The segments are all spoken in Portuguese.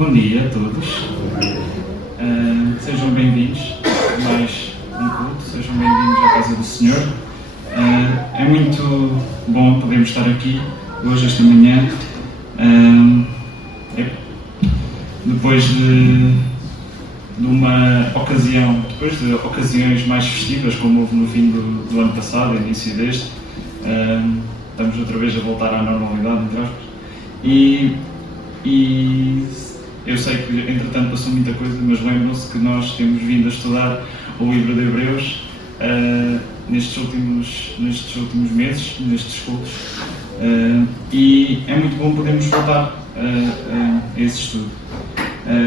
Bom dia a todos. Sejam bem-vindos a mais um culto, sejam bem-vindos à casa do Senhor. É muito bom podermos estar aqui hoje, esta manhã, depois de uma ocasião, depois de ocasiões mais festivas, como houve no fim do ano passado, início deste. Estamos outra vez a voltar à normalidade, entre aspas. E eu sei que, entretanto, passou muita coisa, mas lembram-se que nós temos vindo a estudar o livro de Hebreus nestes últimos meses, nestes cultos, e é muito bom podermos voltar a esse estudo.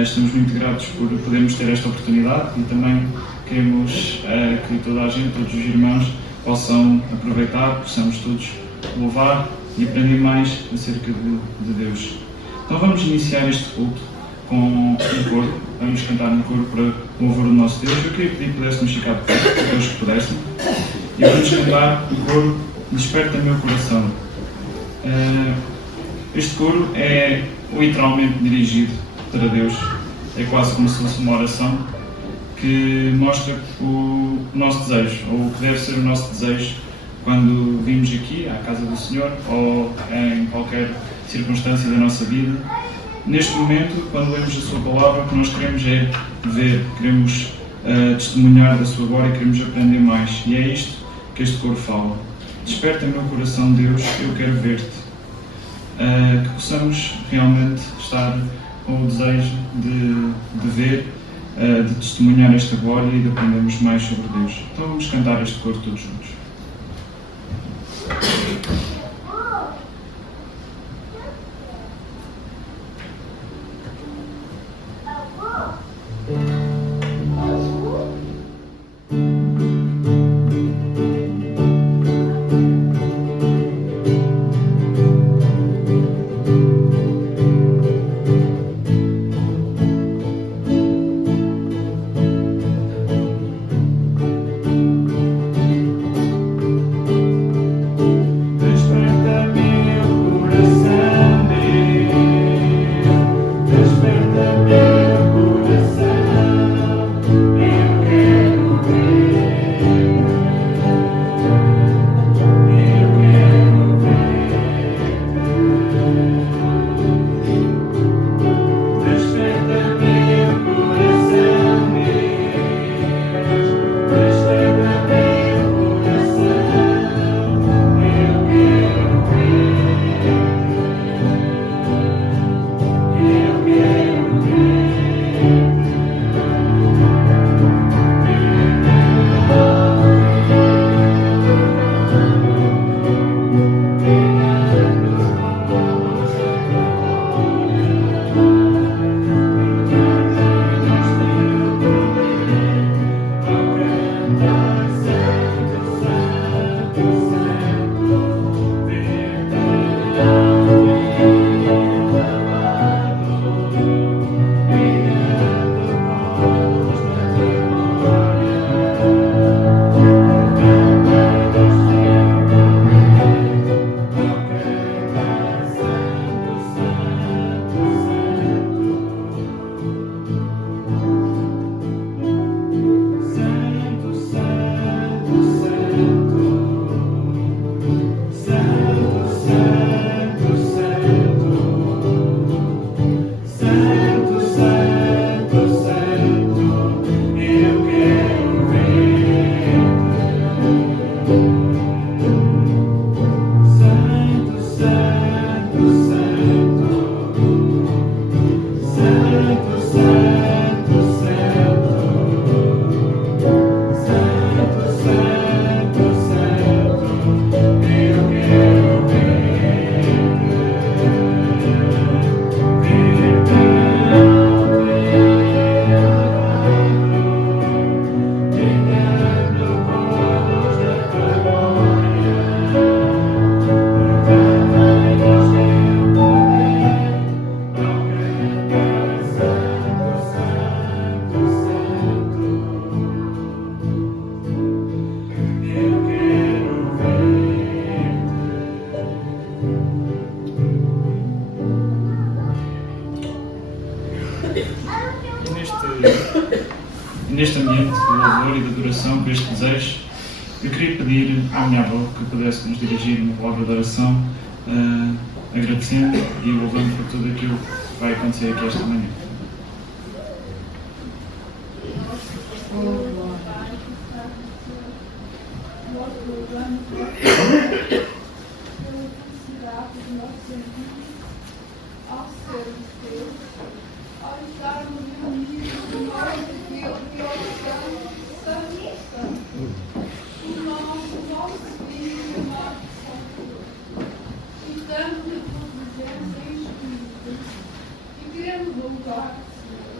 Estamos muito gratos por podermos ter esta oportunidade e também queremos que toda a gente, todos os irmãos, possam aproveitar, possamos todos louvar e aprender mais acerca de Deus. Então vamos iniciar este culto com um coro, vamos cantar um coro para louvor do nosso Deus. Eu queria pedir que pudéssemos ficar de pé, todos que pudessem, e vamos cantar o coro Desperta Meu Coração. Este coro é literalmente dirigido para Deus, é quase como se fosse uma oração que mostra o nosso desejo, ou o que deve ser o nosso desejo quando vimos aqui à casa do Senhor ou em qualquer circunstância da nossa vida. Neste momento, quando lemos a Sua Palavra, o que nós queremos é ver, queremos testemunhar da Sua glória, queremos aprender mais. E é isto que este coro fala. Desperta meu coração, Deus, eu quero ver-te. Que possamos realmente estar com o desejo de ver, de testemunhar esta glória e de aprendermos mais sobre Deus. Então vamos cantar este coro todos juntos. neste ambiente de louvor e de adoração, por este desejo, eu queria pedir à minha avó que pudesse nos dirigir uma palavra de oração, agradecendo e louvando por tudo aquilo que vai acontecer aqui esta manhã. Ao sermos teus, ao estarmos reunidos no nome daquele que é o Santo, o nosso Filho amado Santo, e estamos na tua presença em Espírito, e queremos louvar-te, Senhor,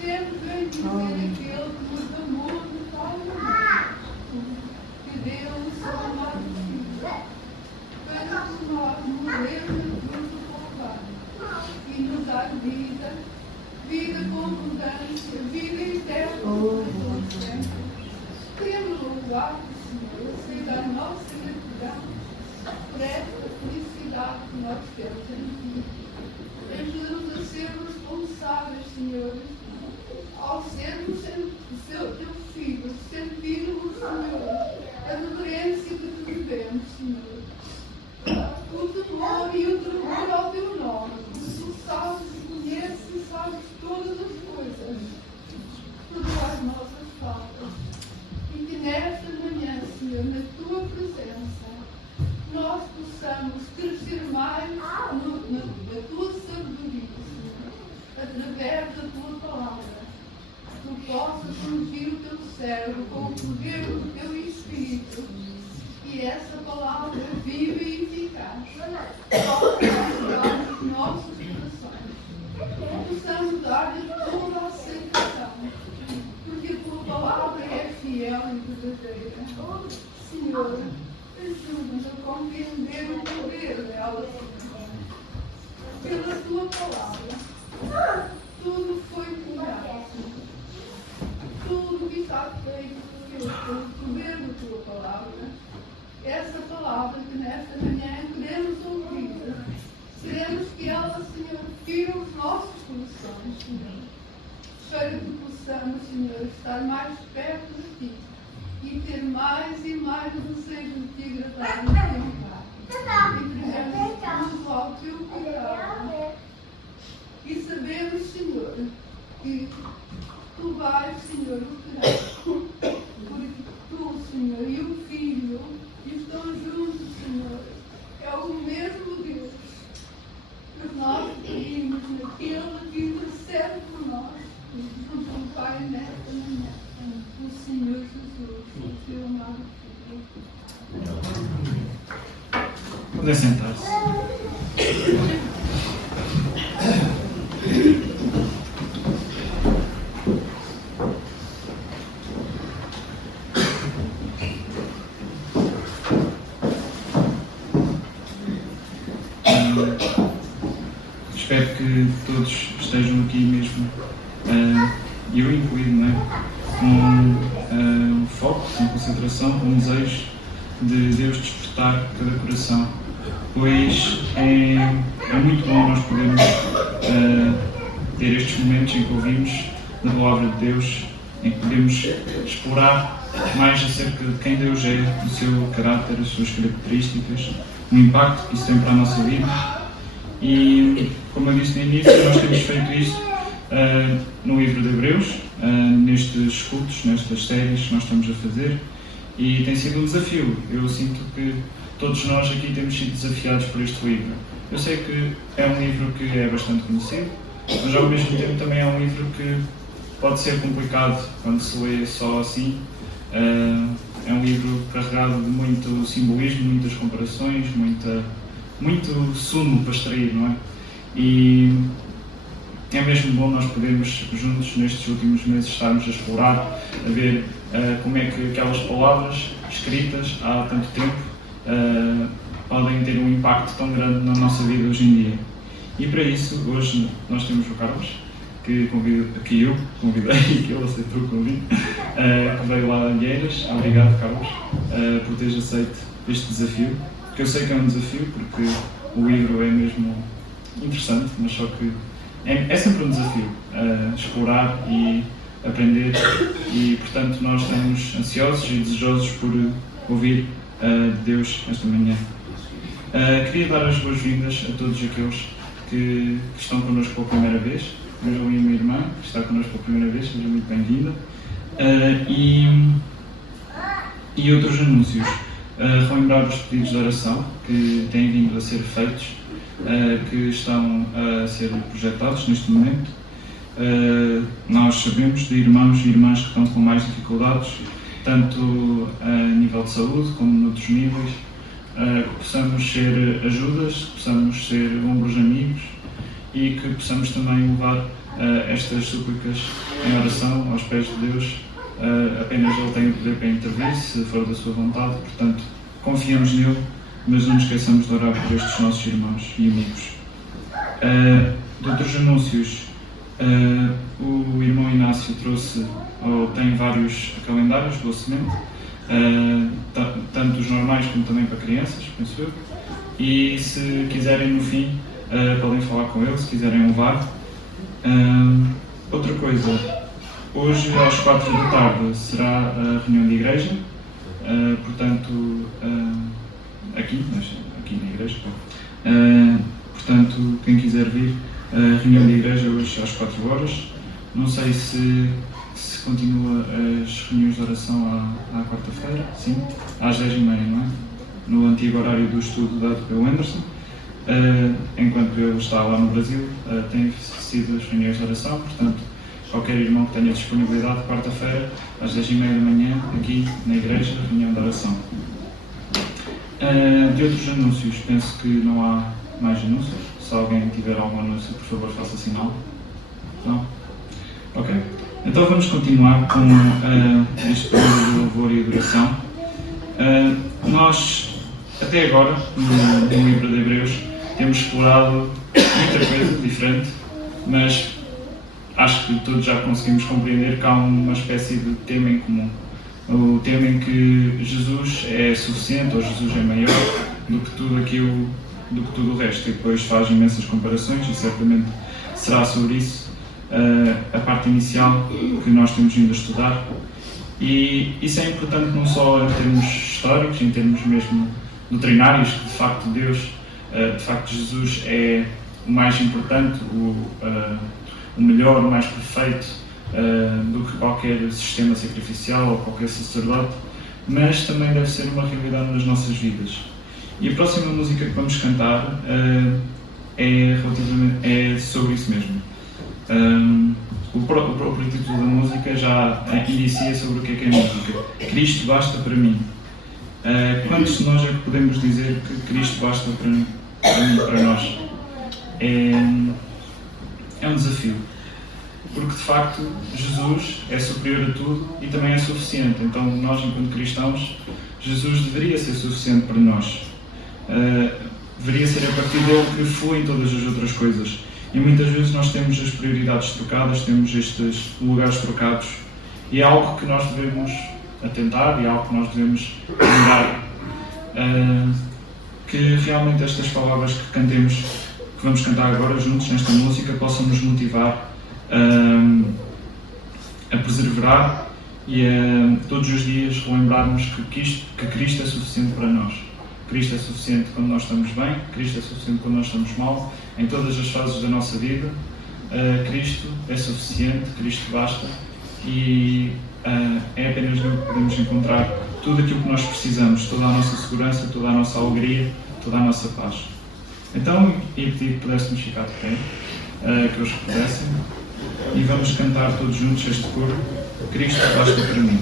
queremos bendizer aquele que nos amou de tal maneira, que deu o seu amado Filho, para que nós morremos na cruz do Calvário, e nos dá vida, vida com abundância, vida eterna por todos sempre. Queremos louvar-te, Senhor, aceitar a nossa gratidão por esta felicidade que nós temos em ti. Ajuda-nos a ser responsáveis, Senhor, ao sermos teu filho, sentirmos, Senhor, a reverência que te devemos, Senhor. O temor e o tremor ao teu nome. Tu sabes e conheces e sabes todas as coisas. Perdoa as nossas faltas. E que nesta manhã, Senhor, na tua presença, nós possamos crescer mais na tua sabedoria, Senhor, através da tua palavra. Tu possas ungir o teu cérebro com o poder do teu Espírito. E essa palavra viva e eficaz possa ajudar os nossos corações. Possamos dar-lhe toda a aceitação, porque a tua palavra é fiel e verdadeira. Senhor, ajuda-nos a compreender o poder dela, Senhor. Pela tua palavra, tudo foi criado, Senhor. Tudo que está feito, Senhor, pelo poder da tua palavra. Essa palavra que nesta manhã queremos ouvir, queremos que ela, Senhor, fire os nossos corações, Senhor, para que possamos, Senhor, estar mais perto de Ti e ter mais e mais desejo de Te agradar no Teu lugar. Entregamos tudo ao Teu cuidado e sabemos, Senhor, que Tu vais, Senhor, operar, porque Tu, Senhor, e o Filho estão juntos, Senhor. É o mesmo Deus que nós pedimos naquele que intercede por nós, junto com o Pai nesta manhã, o Senhor Jesus, o teu amado Filho. Podem sentar-se. Espero que todos estejam aqui mesmo, eu incluído, não é? Com foco, com concentração, com desejo de Deus despertar cada coração, pois é muito bom nós podermos ter estes momentos em que ouvimos da palavra de Deus, em que podemos explorar mais acerca de quem Deus é, do seu caráter, as suas características, o impacto que isso tem para a nossa vida. E, como eu disse no início, nós temos feito isto no livro de Hebreus, nestes cultos, nestas séries que nós estamos a fazer, e tem sido um desafio. Eu sinto que todos nós aqui temos sido desafiados por este livro. Eu sei que é um livro que é bastante conhecido, mas ao mesmo tempo também é um livro que pode ser complicado quando se lê só assim. É um livro carregado de muito simbolismo, muitas comparações, muito sumo para extrair, não é? E é mesmo bom nós podermos juntos nestes últimos meses estarmos a explorar, a ver como é que aquelas palavras escritas há tanto tempo podem ter um impacto tão grande na nossa vida hoje em dia. E para isso, hoje nós temos o Carlos, que eu convidei e que ele aceitou o convite, que veio lá de Eiras. Obrigado, Carlos, por teres aceito este desafio, porque eu sei que é um desafio, porque o livro é mesmo interessante, mas só que é sempre um desafio. explorar e aprender, e portanto nós estamos ansiosos e desejosos por ouvir de Deus esta manhã. Queria dar as boas-vindas a todos aqueles que estão connosco pela primeira vez. Eu já ouvi a minha irmã, que está connosco pela primeira vez, seja muito bem-vinda. E outros anúncios. Relembrar os pedidos de oração que têm vindo a ser feitos, que estão a ser projetados neste momento. Nós sabemos de irmãos e irmãs que estão com mais dificuldades, tanto a nível de saúde como noutros níveis, que possamos ser ajudas, que possamos ser ombros amigos e que possamos também levar estas súplicas em oração aos pés de Deus. Apenas Ele tem o poder para intervir, se for da sua vontade, portanto, confiamos nele, mas não nos esqueçamos de orar por estes nossos irmãos e amigos. De outros anúncios, o irmão Inácio trouxe, ou tem vários calendários docemente, tanto os normais como também para crianças, penso eu, e se quiserem no fim, podem falar com ele, se quiserem levar. Outra coisa, hoje às 4 da tarde será a reunião de igreja, portanto, aqui na igreja, portanto, quem quiser vir, a reunião de igreja hoje às 4 horas. Não sei se continua as reuniões de oração à quarta-feira, sim, às 10h30, não é? No antigo horário do estudo dado pelo Anderson. Enquanto ele está lá no Brasil, tem sido as reuniões de oração, portanto, qualquer irmão que tenha disponibilidade, quarta-feira, às 10h30 da manhã, aqui na igreja, reunião de oração. De outros anúncios, penso que não há mais anúncios. Se alguém tiver algum anúncio, por favor, faça sinal. Não? Ok. Então vamos continuar com este período de louvor e adoração. Nós, até agora, no livro de Hebreus, temos explorado muita coisa diferente, mas acho que todos já conseguimos compreender que há uma espécie de tema em comum. O tema em que Jesus é suficiente, ou Jesus é maior do que tudo o resto. E depois faz imensas comparações, e certamente será sobre isso a parte inicial que nós temos vindo a estudar. E isso é importante não só em termos históricos, em termos mesmo doutrinários, que de facto Deus, de facto Jesus é o mais importante, o melhor, o mais perfeito do que qualquer sistema sacrificial ou qualquer sacerdote, mas também deve ser uma realidade nas nossas vidas. E a próxima música que vamos cantar é sobre isso mesmo. O próprio título da música já inicia sobre o que é música. Cristo basta para mim. Quantos de nós é que podemos dizer que Cristo basta para mim, para nós? É um desafio. Porque de facto Jesus é superior a tudo e também é suficiente. Então nós, enquanto cristãos, Jesus deveria ser suficiente para nós. Deveria ser a partir dele que fluem todas as outras coisas. E muitas vezes nós temos as prioridades trocadas, temos estes lugares trocados, e é algo que nós devemos atentar e é algo que nós devemos lembrar. Que realmente estas palavras que cantemos, que vamos cantar agora juntos nesta música, possam nos motivar a perseverar e a todos os dias lembrarmos que Cristo é suficiente para nós. Cristo é suficiente quando nós estamos bem, Cristo é suficiente quando nós estamos mal, em todas as fases da nossa vida. Cristo é suficiente, Cristo basta, e é apenas nele que podemos encontrar tudo aquilo que nós precisamos, toda a nossa segurança, toda a nossa alegria, toda a nossa paz. Então, eu pedi que pudéssemos ficar de pé, que os que pudessem, e vamos cantar todos juntos este coro: Cristo basta para mim.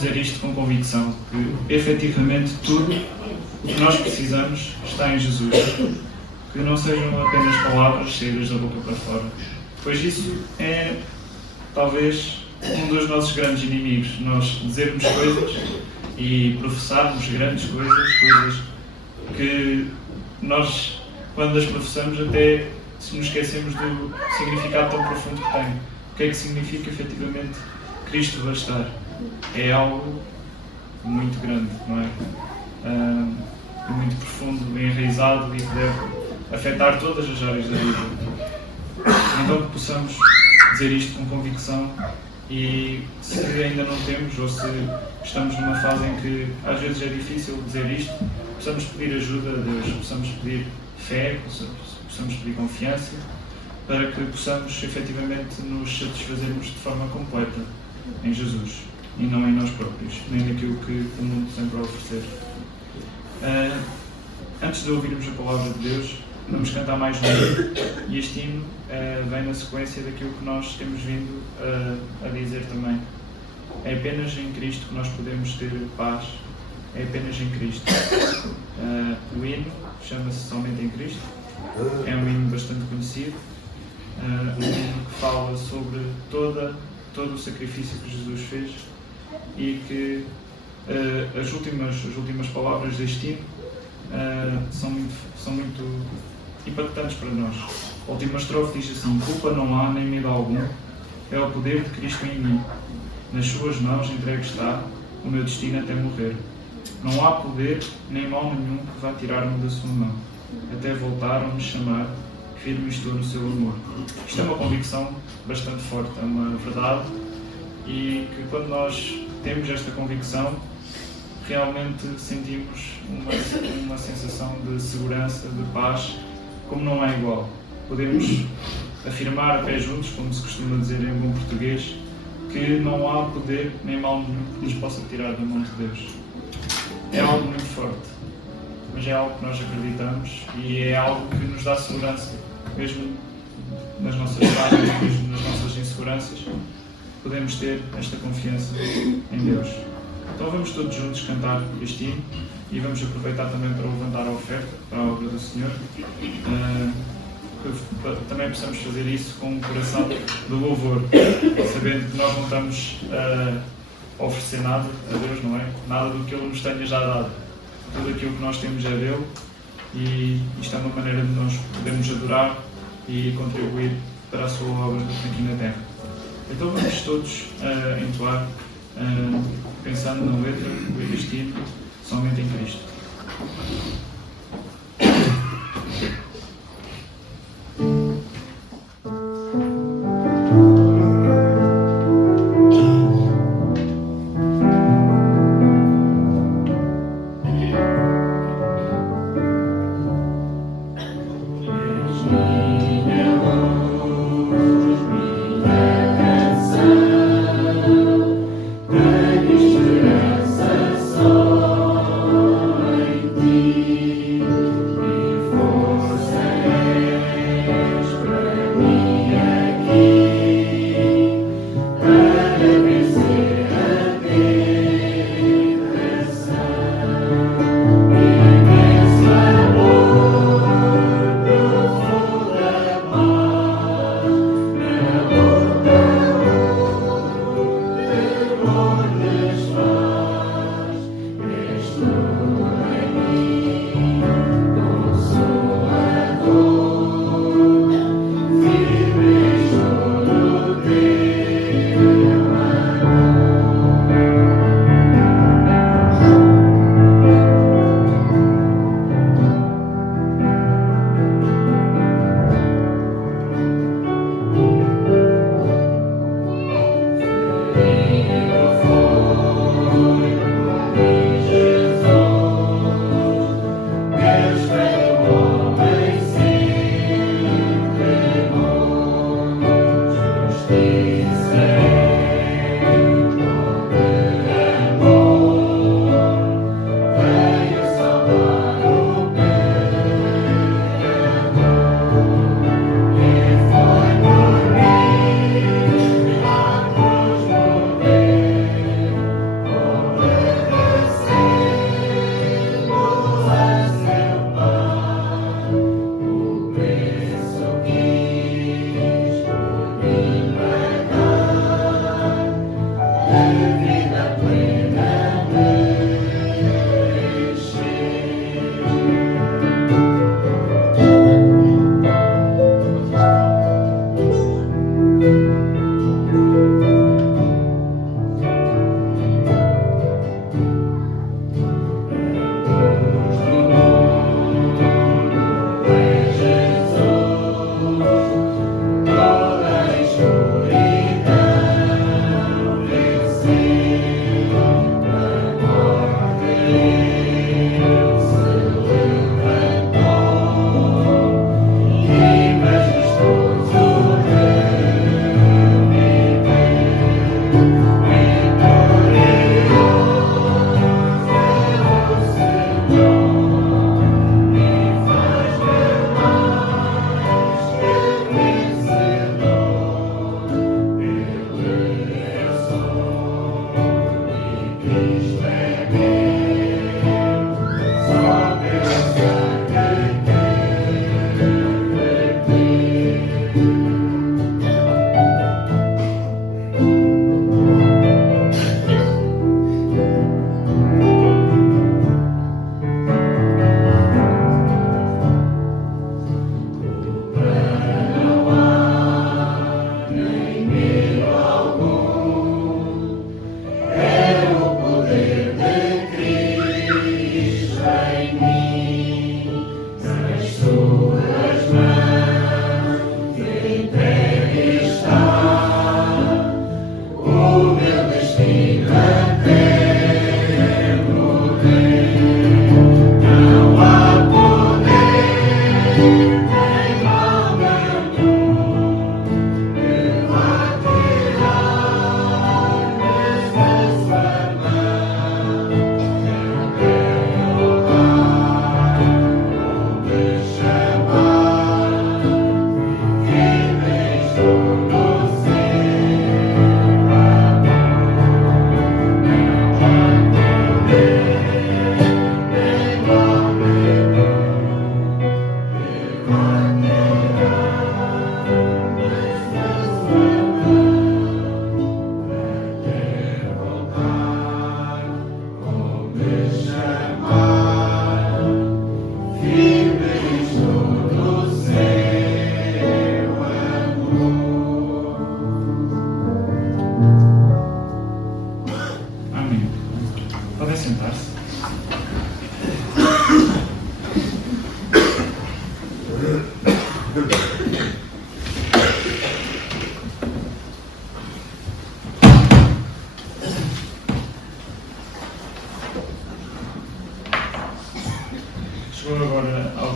dizer isto com convicção, que efetivamente tudo o que nós precisamos está em Jesus. Que não sejam apenas palavras saídas da boca para fora. Pois isso é, talvez, um dos nossos grandes inimigos. Nós dizermos coisas e professarmos grandes coisas que nós, quando as professamos, até se nos esquecemos do significado tão profundo que tem. O que é que significa, efetivamente, Cristo bastar? É algo muito grande, não é? Muito profundo, enraizado e que deve afetar todas as áreas da vida. Então que possamos dizer isto com convicção e se ainda não temos ou se estamos numa fase em que às vezes é difícil dizer isto, possamos pedir ajuda a Deus, possamos pedir fé, possamos pedir confiança para que possamos efetivamente nos satisfazermos de forma completa em Jesus e não em nós próprios, nem naquilo que o mundo tem para oferecer. Antes de ouvirmos a palavra de Deus, vamos cantar mais um hino, e este hino vem na sequência daquilo que nós temos vindo a dizer também. É apenas em Cristo que nós podemos ter paz, é apenas em Cristo. O hino chama-se Somente em Cristo, é um hino bastante conhecido, um hino que fala sobre todo o sacrifício que Jesus fez e que as últimas palavras deste hino são muito impactantes para nós. A última estrofe diz assim: culpa não há nem medo algum, é o poder de Cristo em mim. Nas suas mãos entregue está o meu destino até morrer. Não há poder nem mal nenhum que vá tirar-me da sua mão, até voltar a me chamar, firme estou no seu amor. Isto é uma convicção bastante forte, é uma verdade, e que quando nós temos esta convicção, realmente sentimos uma sensação de segurança, de paz, como não é igual. Podemos afirmar a pé juntos, como se costuma dizer em bom português, que não há poder nem mal nenhum que nos possa tirar da mão de Deus. É algo muito forte, mas é algo que nós acreditamos e é algo que nos dá segurança, mesmo nas nossas falhas, mesmo nas nossas inseguranças, podemos ter esta confiança em Deus. Então vamos todos juntos cantar este hino e vamos aproveitar também para levantar a oferta para a obra do Senhor, que também possamos fazer isso com um coração de louvor, sabendo que nós não estamos a oferecer nada a Deus, não é? Nada do que Ele nos tenha já dado. Tudo aquilo que nós temos é dele e isto é uma maneira de nós podermos adorar e contribuir para a sua obra aqui na Terra. Então vamos todos entoar, pensando na letra deste hino, Somente em Cristo. Esperança só em ti.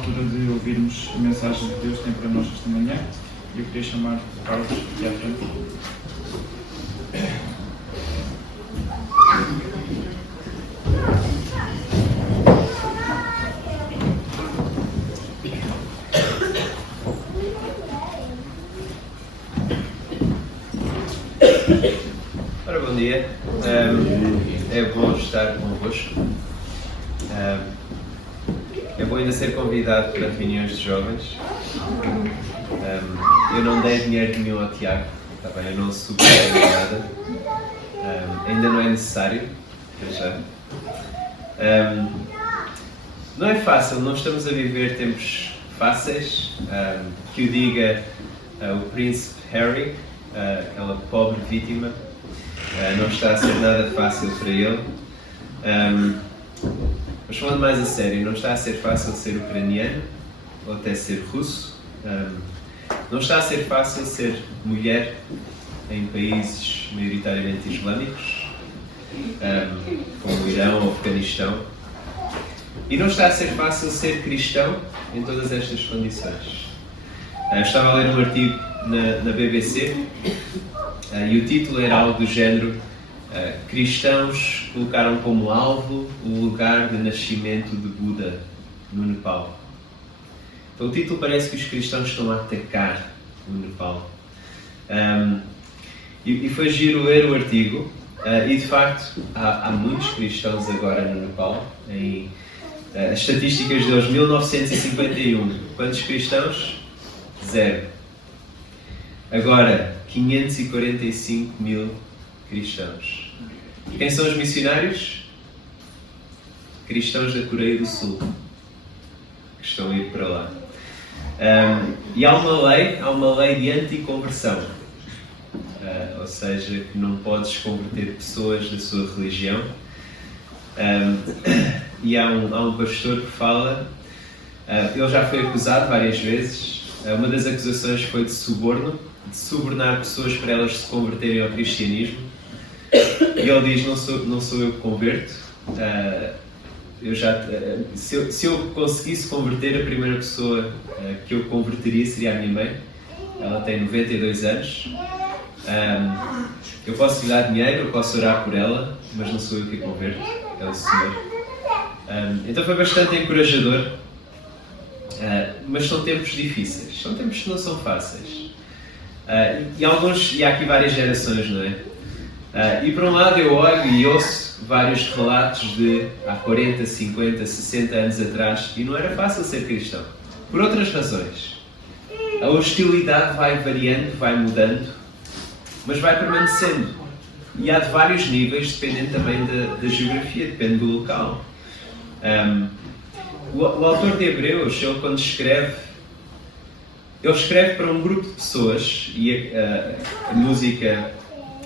altura de ouvirmos a mensagem que Deus tem para nós esta manhã. Eu queria chamar o Carlos aqui à frente. Ora, bom dia. É bom estar convosco. É bom ainda ser convidado para reuniões de jovens. Eu não dei dinheiro nenhum ao Tiago, está bem? Eu não subscrevo nada. Ainda não é necessário, para já. Não é fácil, não estamos a viver tempos fáceis. Que o diga o príncipe Harry, aquela pobre vítima. Não está a ser nada fácil para ele. Mas falando mais a sério, não está a ser fácil ser ucraniano ou até ser russo. Não está a ser fácil ser mulher em países maioritariamente islâmicos, como o Irão ou o Afeganistão. E não está a ser fácil ser cristão em todas estas condições. Estava a ler um artigo na BBC e o título era algo do género: cristãos colocaram como alvo o lugar de nascimento de Buda no Nepal. Então, o título parece que os cristãos estão a atacar o Nepal. E foi giro ler o artigo, e de facto há muitos cristãos agora no Nepal. As estatísticas deles, 1951, quantos cristãos? 0. Agora, 545 mil cristãos. E quem são os missionários? Cristãos da Coreia do Sul, que estão a ir para lá. E há uma lei de anticonversão, ou seja, que não podes converter pessoas da sua religião. E há um pastor que fala, ele já foi acusado várias vezes. Uma das acusações foi de suborno, de subornar pessoas para elas se converterem ao cristianismo. E ele diz: não sou eu que converto. Se eu conseguisse converter, a primeira pessoa que eu converteria seria a minha mãe. Ela tem 92 anos. Eu posso lhe dar dinheiro, eu posso orar por ela, mas não sou eu que a converto, é o Senhor. Então foi bastante encorajador. Mas são tempos difíceis, são tempos que não são fáceis. E há aqui várias gerações, não é? E por um lado eu olho e ouço vários relatos de há 40, 50, 60 anos atrás, e não era fácil ser cristão. Por outras razões. A hostilidade vai variando, vai mudando, mas vai permanecendo. E há de vários níveis, dependendo também da geografia, depende do local. O autor de Hebreus, ele quando escreve, ele escreve para um grupo de pessoas, e a música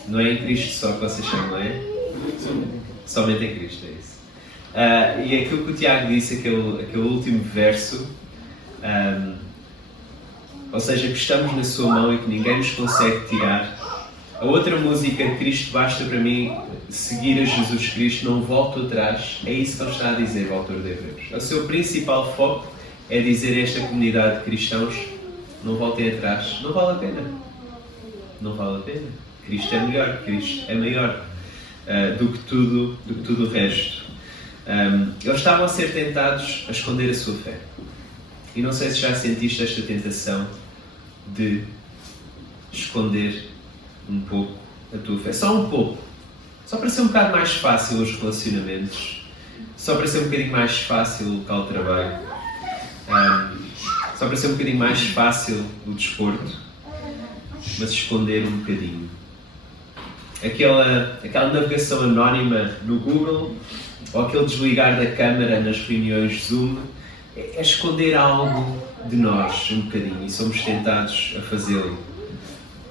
não é em Cristo só que vocês chamam, não é? Somente em Cristo, é isso. E aquilo que o Tiago disse, aquele último verso, ou seja, que estamos na sua mão e que ninguém nos consegue tirar. A outra música, Cristo basta para mim, seguir a Jesus Cristo, não volto atrás. É isso que ele está a dizer, o autor de Hebreus. O seu principal foco é dizer a esta comunidade de cristãos: não voltem atrás, não vale a pena. Não vale a pena. Cristo é melhor, Cristo é maior do que tudo o resto. Eles estavam a ser tentados a esconder a sua fé. E não sei se já sentiste esta tentação de esconder um pouco a tua fé. Só um pouco. Só para ser um bocado mais fácil os relacionamentos. Só para ser um bocadinho mais fácil o local de trabalho. Só para ser um bocadinho mais fácil o desporto. Mas esconder um bocadinho. Aquela navegação anónima no Google, ou aquele desligar da câmara nas reuniões Zoom, é esconder algo de nós um bocadinho, e somos tentados a fazê-lo.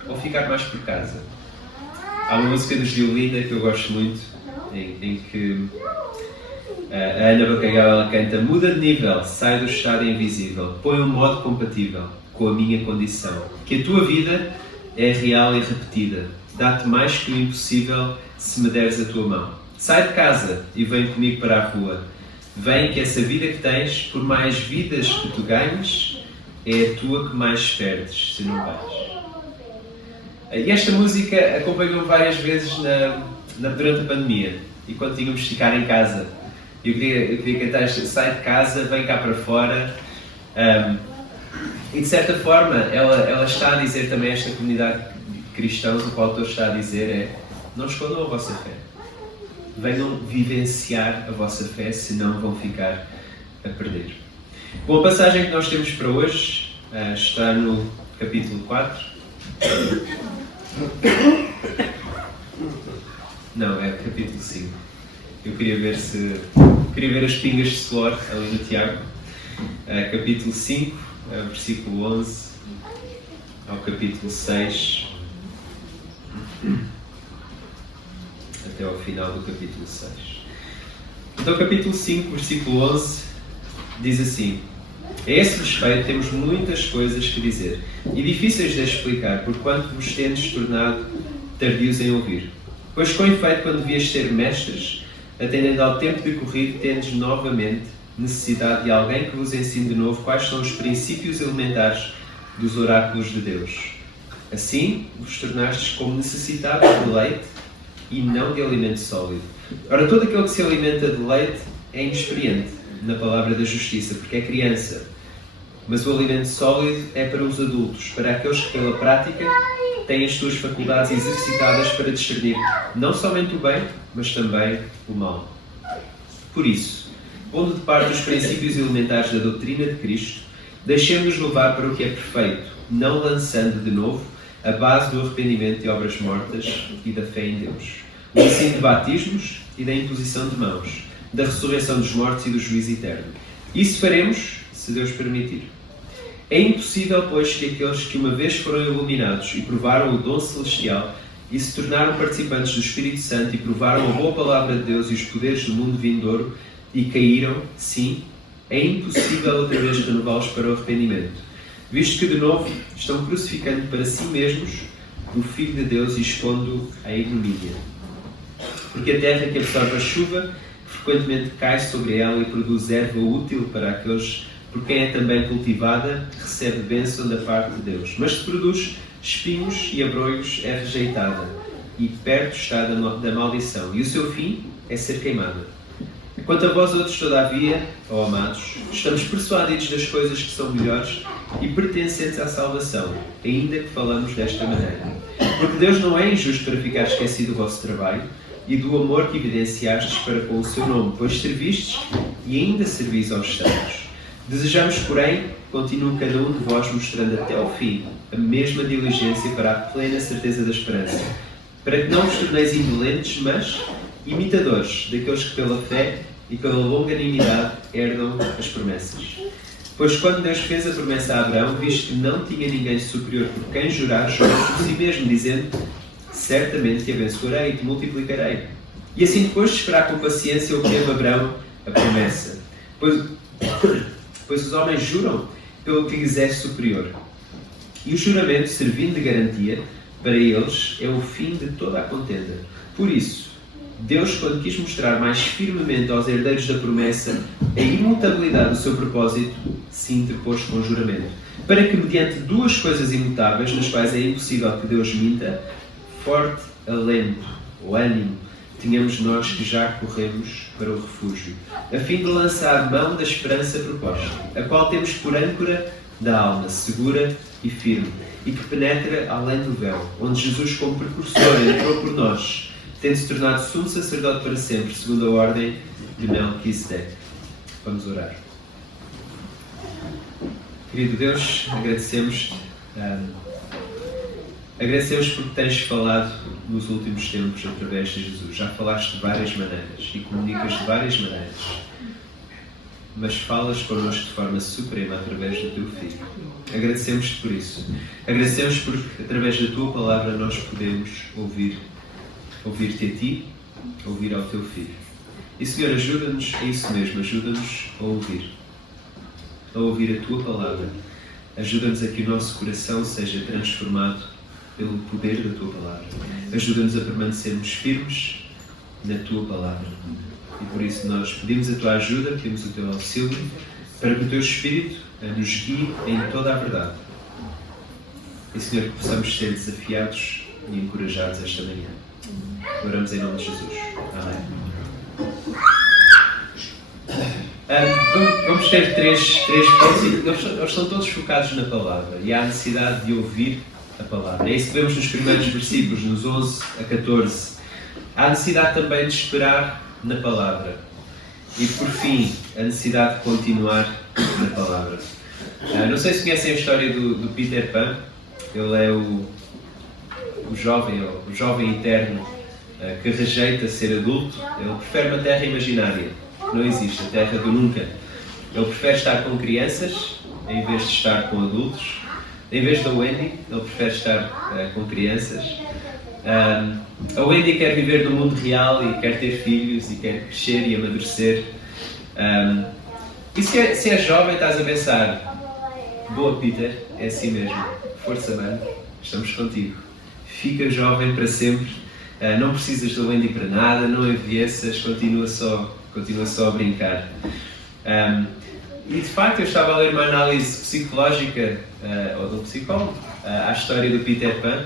Ou ficar mais por casa. Há uma música dos Violinda que eu gosto muito, em que a Ana Bacalhau ela canta: muda de nível, sai do estado invisível, põe um modo compatível com a minha condição, que a tua vida é real e repetida, dá-te mais que o impossível se me deres a tua mão. Sai de casa e vem comigo para a rua, Vem que essa vida que tens, por mais vidas que tu ganhes, é a tua que mais perdes, se não vais. E esta música acompanhou-me várias vezes durante a pandemia e quando tínhamos de ficar em casa. Eu queria cantar esta: sai de casa, vem cá para fora. E de certa forma, ela está a dizer também a esta comunidade de cristãos, o que o autor está a dizer é: não escondam a vossa fé. Venham vivenciar a vossa fé, senão vão ficar a perder. Bom, a passagem que nós temos para hoje está no capítulo 4. Não, é capítulo 5. Eu queria ver as pingas de suor ali no Tiago. Capítulo 5, versículo 11 ao capítulo 6, até ao final do capítulo 6. Então, capítulo 5, versículo 11, diz assim: a esse respeito temos muitas coisas que dizer, e difíceis de explicar, porquanto vos tendes tornado tardios em ouvir. Pois, com efeito, quando devias ser mestres, atendendo ao tempo decorrido, tendes novamente necessidade de alguém que vos ensine de novo quais são os princípios elementares dos oráculos de Deus. Assim, vos tornastes como necessitados de leite e não de alimento sólido. Ora, todo aquele que se alimenta de leite é inexperiente na palavra da justiça, porque é criança. Mas o alimento sólido é para os adultos, para aqueles que pela prática têm as suas faculdades exercitadas para discernir não somente o bem, mas também o mal. Por isso, pondo de parte os princípios elementares da doutrina de Cristo, deixemos-nos levar para o que é perfeito, não lançando de novo a base do arrependimento de obras mortas e da fé em Deus, o ensino de batismos e da imposição de mãos, da ressurreição dos mortos e do juízo eterno. Isso faremos, se Deus permitir. É impossível, pois, que aqueles que uma vez foram iluminados e provaram o dom celestial e se tornaram participantes do Espírito Santo e provaram a boa palavra de Deus e os poderes do mundo vindouro e caíram, sim, é impossível outra vez renová-los para o arrependimento, visto que de novo estão crucificando para si mesmos o Filho de Deus e expondo-o à ignomínia. Porque a terra que absorve a chuva frequentemente cai sobre ela e produz erva útil para aqueles por quem é também cultivada, recebe bênção da parte de Deus. Mas se produz espinhos e abrolhos, é rejeitada, e perto está da maldição, e o seu fim é ser queimada. Quanto a vós outros, todavia, ó amados, estamos persuadidos das coisas que são melhores e pertencentes à salvação, ainda que falamos desta maneira. Porque Deus não é injusto para ficar esquecido do vosso trabalho e do amor que evidenciastes para com o seu nome, pois servistes e ainda servis aos santos. Desejamos, porém, continue cada um de vós mostrando até ao fim a mesma diligência para a plena certeza da esperança, para que não vos torneis indolentes, mas imitadores daqueles que pela fé e pela longanimidade herdam as promessas. Pois quando Deus fez a promessa a Abraão, visto que não tinha ninguém superior por quem jurar, jurou por si mesmo, dizendo: certamente te abençoarei e te multiplicarei. E assim depois de esperar com paciência, obteve Abraão a promessa. Pois os homens juram pelo que lhes é superior. E o juramento, servindo de garantia, para eles é o fim de toda a contenda. Por isso, Deus, quando quis mostrar mais firmemente aos herdeiros da promessa a imutabilidade do seu propósito, se interpôs com juramento, para que, mediante duas coisas imutáveis, nas quais é impossível que Deus minta, forte alento, ou ânimo, tínhamos nós que já corremos para o refúgio, a fim de lançar mão da esperança proposta, a qual temos por âncora da alma, segura e firme, e que penetra além do véu, onde Jesus, como precursor, entrou por nós, tendo-se tornado sumo sacerdote para sempre, segundo a ordem de Melquisedeque. Vamos orar. Querido Deus, agradecemos porque tens falado nos últimos tempos através de Jesus. Já falaste de várias maneiras e comunicas de várias maneiras, mas falas connosco de forma suprema através do teu Filho. Agradecemos-te por isso. Agradecemos porque através da tua palavra nós podemos ouvir-te a ti, ouvir ao teu Filho. E Senhor, ajuda-nos a isso mesmo, ajuda-nos a ouvir a tua palavra. Ajuda-nos a que o nosso coração seja transformado pelo poder da tua palavra. Ajuda-nos a permanecermos firmes na Tua Palavra. E por isso nós pedimos a Tua ajuda, pedimos o Teu auxílio, para que o Teu Espírito nos guie em toda a verdade. E, Senhor, que possamos ser desafiados e encorajados esta manhã. Oramos em nome de Jesus. Amém. Vamos ter três pontos e eles estão todos focados na palavra e há a necessidade de ouvir a palavra. É isso que vemos nos primeiros versículos, nos 11 a 14. Há a necessidade também de esperar na palavra. E por fim, a necessidade de continuar na palavra. Não sei se conhecem a história do Peter Pan. Ele é o jovem eterno que rejeita ser adulto. Ele prefere uma terra imaginária, que não existe, a terra do nunca. Ele prefere estar com crianças em vez de estar com adultos. Em vez da Wendy, ele prefere estar com crianças. A Wendy quer viver no mundo real e quer ter filhos e quer crescer e amadurecer. E se é jovem, estás a pensar: boa, Peter, é assim mesmo. Força, mano, estamos contigo. Fica jovem para sempre. Não precisas da Wendy para nada, não envelheças, continua só a brincar. E de facto eu estava a ler uma análise psicológica, ou de um psicólogo, à história do Peter Pan.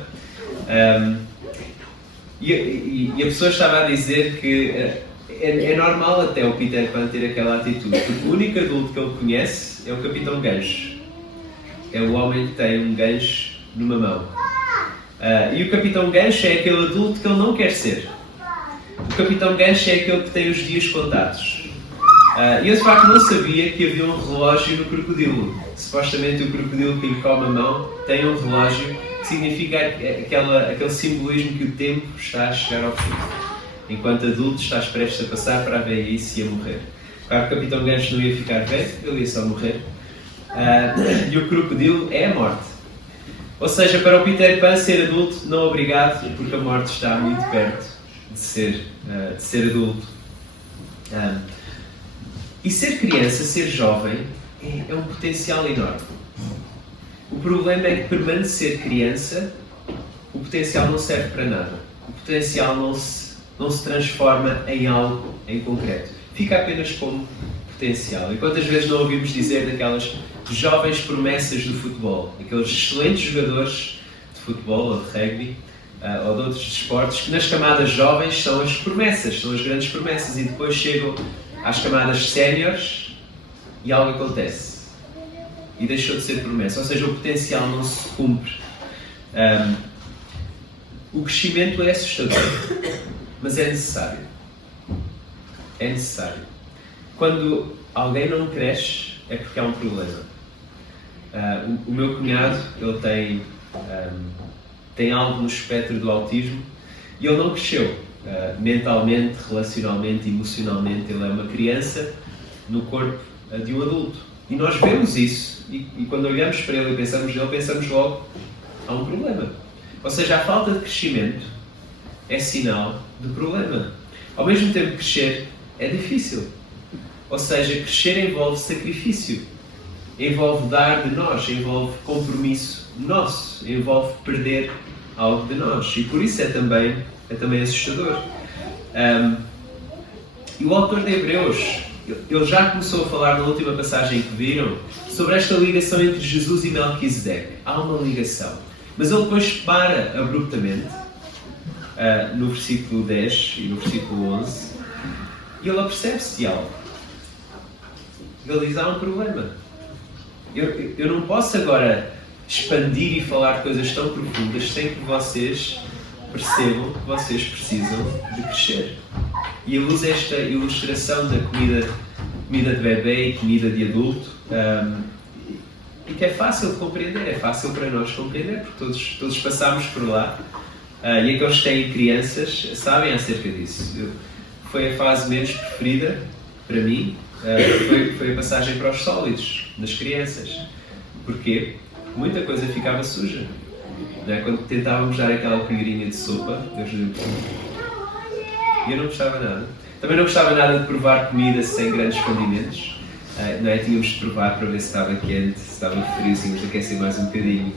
E a pessoa estava a dizer que é normal até o Peter Pan ter aquela atitude, porque o único adulto que ele conhece é o Capitão Gancho. É o homem que tem um gancho numa mão. E o Capitão Gancho é aquele adulto que ele não quer ser. O Capitão Gancho é aquele que tem os dias contados. E eu de facto não sabia que havia um relógio no crocodilo. Supostamente o crocodilo que lhe come a mão tem um relógio que significa aquele simbolismo que o tempo está a chegar ao fim. Enquanto adulto estás prestes a passar para a velhice e a morrer. Claro que o Capitão Gancho não ia ficar velho, ele ia só morrer. E o crocodilo é a morte. Ou seja, para o Peter Pan ser adulto, não obrigado, porque a morte está muito perto de ser adulto. E ser criança, ser jovem, é um potencial enorme. O problema é que permanecer criança, o potencial não serve para nada. O potencial não se transforma em algo em concreto. Fica apenas como potencial. E quantas vezes não ouvimos dizer daquelas jovens promessas do futebol, aqueles excelentes jogadores de futebol ou de rugby ou de outros desportos, que nas camadas jovens são as promessas, são as grandes promessas, e depois chegam às camadas séniores e algo acontece. E deixou de ser promessa. Ou seja, o potencial não se cumpre. O crescimento é assustador, mas é necessário. É necessário. Quando alguém não cresce, é porque há um problema. O meu cunhado, ele tem algo no espectro do autismo e ele não cresceu. Mentalmente, relacionalmente, emocionalmente, ele é uma criança no corpo de um adulto. E nós vemos isso e quando olhamos para ele e pensamos nele, pensamos logo: há um problema. Ou seja, a falta de crescimento é sinal de problema. Ao mesmo tempo, crescer é difícil. Ou seja, crescer envolve sacrifício, envolve dar de nós, envolve compromisso nosso, envolve perder algo de nós. E por isso é também assustador. E o autor de Hebreus, ele já começou a falar na última passagem que viram sobre esta ligação entre Jesus e Melquisedeque. Há uma ligação. Mas ele depois para abruptamente, no versículo 10 e no versículo 11, e ele apercebe-se de algo. Ele diz: há um problema. Eu não posso agora expandir e falar de coisas tão profundas sem que vocês percebam que vocês precisam de crescer. E ele usa esta ilustração da comida de bebê e comida de adulto, e que é fácil de compreender, é fácil para nós compreender, porque todos passamos por lá, e aqueles que têm crianças sabem acerca disso. Foi a fase menos preferida para mim, foi a passagem para os sólidos, nas crianças. Porquê? Muita coisa ficava suja. Não é? Quando tentávamos dar aquela colherinha de sopa, eu não gostava nada. Também não gostava nada de provar comida sem grandes condimentos. Não é? Tínhamos de provar para ver se estava quente, se estava frio, se tínhamos de aquecer mais um bocadinho.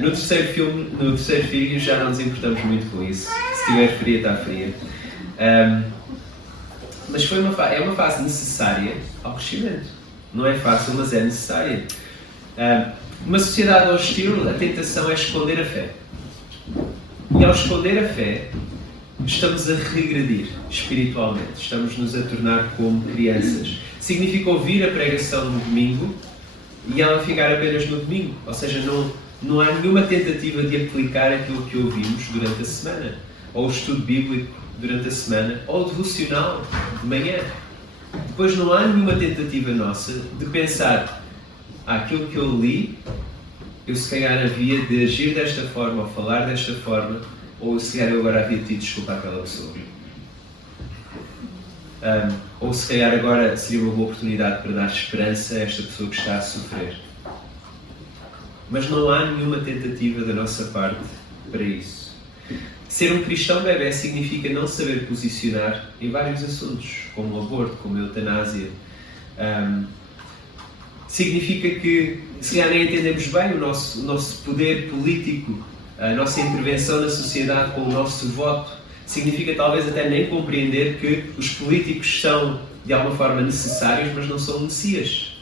No terceiro filho já não nos importamos muito com isso. Se estiver fria, está fria. Mas é uma fase necessária ao crescimento. Não é fácil, mas é necessária. Uma sociedade hostil, a tentação é esconder a fé. E ao esconder a fé, estamos a regredir espiritualmente. Estamos-nos a tornar como crianças. Significa ouvir a pregação no domingo e ela ficar apenas no domingo. Ou seja, não há nenhuma tentativa de aplicar aquilo que ouvimos durante a semana. Ou o estudo bíblico durante a semana. Ou o devocional de manhã. Depois não há nenhuma tentativa nossa de pensar aquilo que eu li, eu se calhar havia de agir desta forma, ou falar desta forma, ou se calhar eu agora havia de pedir desculpa àquela pessoa. Ou se calhar agora seria uma boa oportunidade para dar esperança a esta pessoa que está a sofrer. Mas não há nenhuma tentativa da nossa parte para isso. Ser um cristão bebé significa não saber posicionar em vários assuntos, como o aborto, como a eutanásia. Significa que, se calhar, nem entendemos bem o nosso poder político, a nossa intervenção na sociedade com o nosso voto. Significa, talvez, até nem compreender que os políticos são, de alguma forma, necessários, mas não são messias.